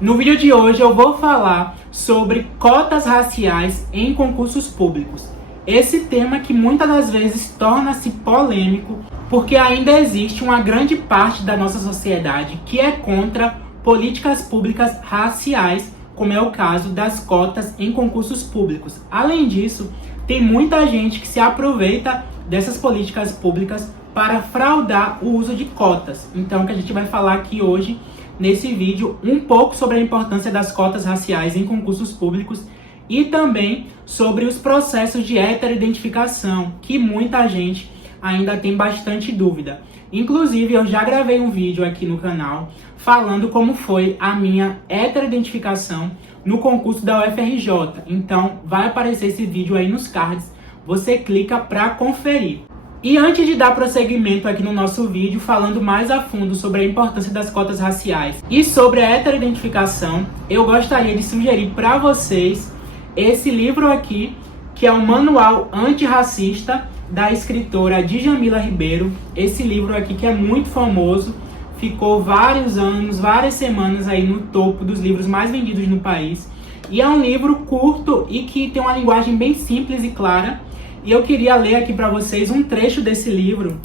No vídeo de hoje eu vou falar sobre cotas raciais em concursos públicos. Esse tema que muitas das vezes torna-se polêmico porque ainda existe uma grande parte da nossa sociedade que é contra políticas públicas raciais, como é o caso das cotas em concursos públicos. Além disso, tem muita gente que se aproveita dessas políticas públicas para fraudar o uso de cotas. Então, que a gente vai falar aqui hoje nesse vídeo um pouco sobre a importância das cotas raciais em concursos públicos e também sobre os processos de heteroidentificação, que muita gente ainda tem bastante dúvida. Inclusive, eu já gravei um vídeo aqui no canal falando como foi a minha heteroidentificação no concurso da UFRJ. Então, vai aparecer esse vídeo aí nos cards, você clica para conferir. E antes de dar prosseguimento aqui no nosso vídeo, falando mais a fundo sobre a importância das cotas raciais e sobre a heteroidentificação, eu gostaria de sugerir para vocês esse livro aqui, que é o Manual Antirracista, da escritora Djamila Ribeiro. Esse livro aqui que é muito famoso, ficou vários anos, várias semanas aí no topo dos livros mais vendidos no país. E é um livro curto e que tem uma linguagem bem simples e clara. E eu queria ler aqui para vocês um trecho desse livro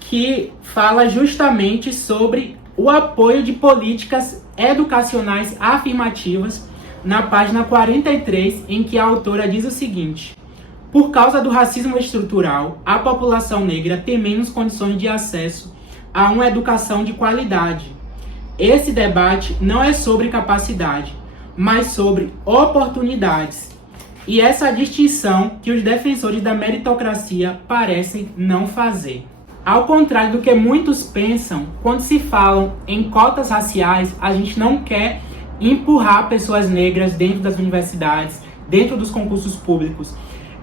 que fala justamente sobre o apoio de políticas educacionais afirmativas na página 43, em que a autora diz o seguinte: por causa do racismo estrutural, a população negra tem menos condições de acesso a uma educação de qualidade. Esse debate não é sobre capacidade, mas sobre oportunidades. E essa distinção que os defensores da meritocracia parecem não fazer. Ao contrário do que muitos pensam, quando se falam em cotas raciais, a gente não quer empurrar pessoas negras dentro das universidades, dentro dos concursos públicos.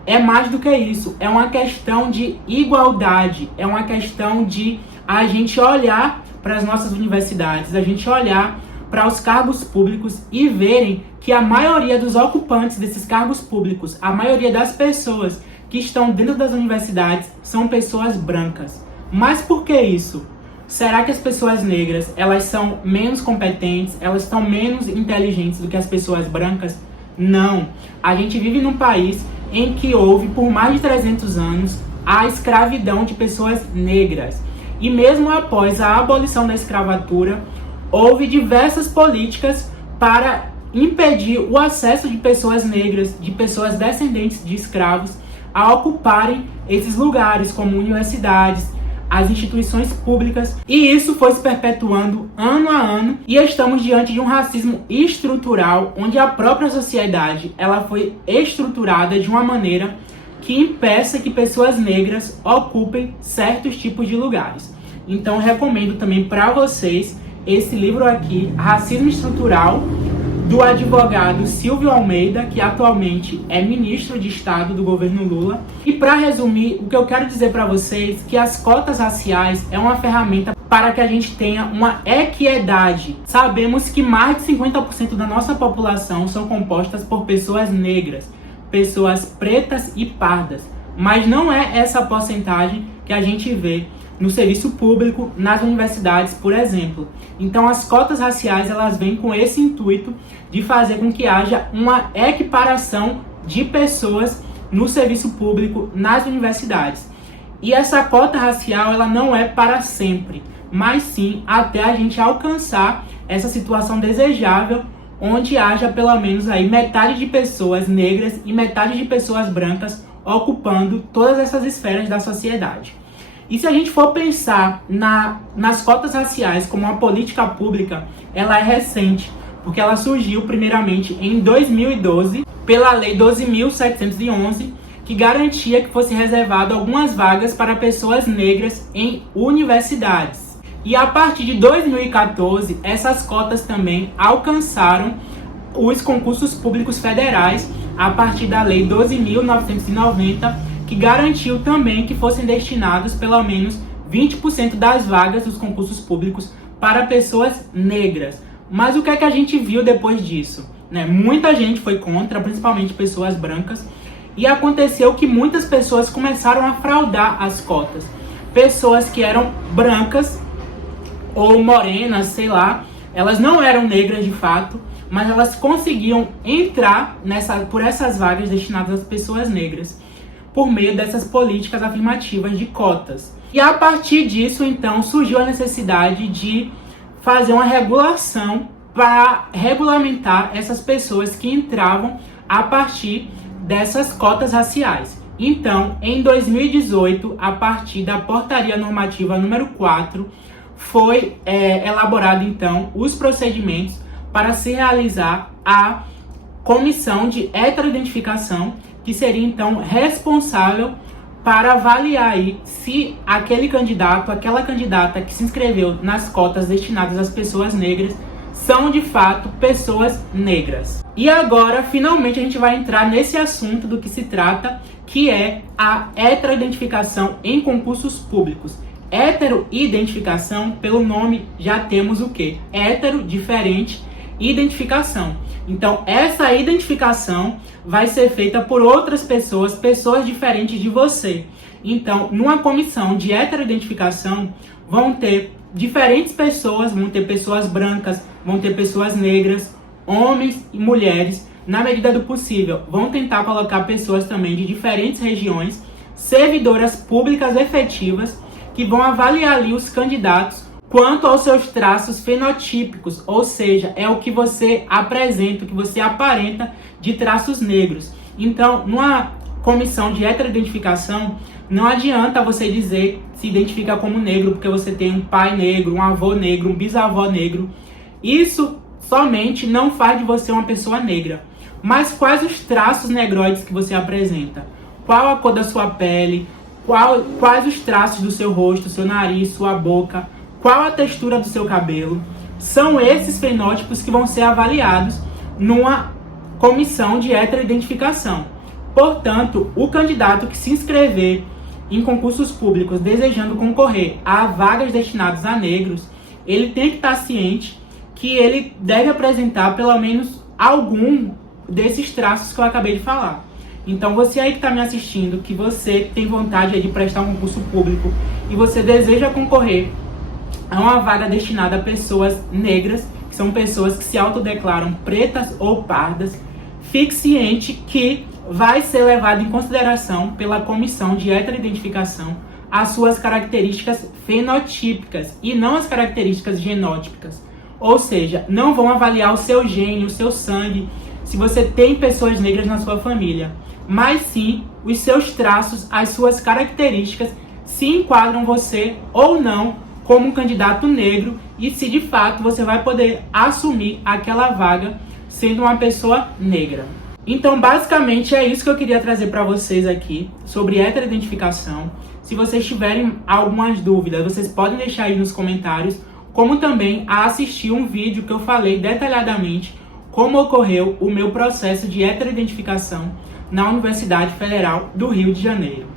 É mais do que isso, é uma questão de igualdade, é uma questão de a gente olhar para as nossas universidades, a gente olhar para os cargos públicos e verem que a maioria dos ocupantes desses cargos públicos, a maioria das pessoas que estão dentro das universidades são pessoas brancas. Mas por que isso? Será que as pessoas negras, elas são menos competentes, elas estão menos inteligentes do que as pessoas brancas? Não. A gente vive num país em que houve por mais de 300 anos a escravidão de pessoas negras. E mesmo após a abolição da escravatura, houve diversas políticas para impedir o acesso de pessoas negras, de pessoas descendentes de escravos, a ocuparem esses lugares como universidades, as instituições públicas, e isso foi se perpetuando ano a ano, e estamos diante de um racismo estrutural, onde a própria sociedade ela foi estruturada de uma maneira que impeça que pessoas negras ocupem certos tipos de lugares. Então eu recomendo também para vocês esse livro aqui, Racismo Estrutural, do advogado Silvio Almeida, que atualmente é ministro de Estado do governo Lula. E para resumir, o que eu quero dizer para vocês é que as cotas raciais é uma ferramenta para que a gente tenha uma equidade. Sabemos que mais de 50% da nossa população são compostas por pessoas negras, pessoas pretas e pardas, mas não é essa porcentagem que a gente vê no serviço público, nas universidades, por exemplo. Então as cotas raciais elas vêm com esse intuito de fazer com que haja uma equiparação de pessoas no serviço público, nas universidades. E essa cota racial ela não é para sempre, mas sim até a gente alcançar essa situação desejável, onde haja pelo menos aí metade de pessoas negras e metade de pessoas brancas ocupando todas essas esferas da sociedade. E se a gente for pensar nas cotas raciais como uma política pública, ela é recente, porque ela surgiu primeiramente em 2012 pela Lei 12.711, que garantia que fosse reservado algumas vagas para pessoas negras em universidades. E a partir de 2014, essas cotas também alcançaram os concursos públicos federais a partir da Lei 12.990, que garantiu também que fossem destinados pelo menos 20% das vagas dos concursos públicos para pessoas negras. Mas o que é que a gente viu depois disso? Muita gente foi contra, principalmente pessoas brancas, e aconteceu que muitas pessoas começaram a fraudar as cotas. Pessoas que eram brancas ou morenas, sei lá, elas não eram negras de fato, mas elas conseguiam entrar por essas vagas destinadas às pessoas negras, por meio dessas políticas afirmativas de cotas. E a partir disso, então, surgiu a necessidade de fazer uma regulação para regulamentar essas pessoas que entravam a partir dessas cotas raciais. Então, em 2018, a partir da Portaria Normativa número 4, foi elaborado, então, os procedimentos para se realizar a comissão de heteroidentificação, que seria, então, responsável para avaliar aí se aquele candidato, aquela candidata que se inscreveu nas cotas destinadas às pessoas negras, são de fato pessoas negras. E agora, finalmente, a gente vai entrar nesse assunto do que se trata, que é a heteroidentificação em concursos públicos. Heteroidentificação, pelo nome já temos o quê? Hétero, diferente, identificação. Então, essa identificação vai ser feita por outras pessoas, pessoas diferentes de você. Então, numa comissão de heteroidentificação, vão ter diferentes pessoas, vão ter pessoas brancas, vão ter pessoas negras, homens e mulheres, na medida do possível. Vão tentar colocar pessoas também de diferentes regiões, servidoras públicas efetivas, que vão avaliar ali os candidatos quanto aos seus traços fenotípicos, ou seja, é o que você apresenta, o que você aparenta de traços negros. Então, numa comissão de heteroidentificação, não adianta você dizer que se identifica como negro porque você tem um pai negro, um avô negro, um bisavô negro. Isso somente não faz de você uma pessoa negra. Mas quais os traços negroides que você apresenta? Qual a cor da sua pele? Quais os traços do seu rosto, seu nariz, sua boca? Qual a textura do seu cabelo? São esses fenótipos que vão ser avaliados numa comissão de heteroidentificação. Portanto, o candidato que se inscrever em concursos públicos desejando concorrer a vagas destinadas a negros, ele tem que estar ciente que ele deve apresentar pelo menos algum desses traços que eu acabei de falar. Então, você aí que está me assistindo, que você tem vontade de prestar um concurso público e você deseja concorrer a uma vaga destinada a pessoas negras, que são pessoas que se autodeclaram pretas ou pardas, fique ciente que vai ser levado em consideração pela comissão de heteroidentificação as suas características fenotípicas e não as características genótipicas. Ou seja, não vão avaliar o seu gene, o seu sangue, se você tem pessoas negras na sua família, mas sim os seus traços, as suas características, se enquadram você ou não como um candidato negro e se de fato você vai poder assumir aquela vaga sendo uma pessoa negra. Então, basicamente, é isso que eu queria trazer para vocês aqui sobre heteroidentificação. Se vocês tiverem algumas dúvidas, vocês podem deixar aí nos comentários, como também a assistir um vídeo que eu falei detalhadamente como ocorreu o meu processo de heteroidentificação na Universidade Federal do Rio de Janeiro.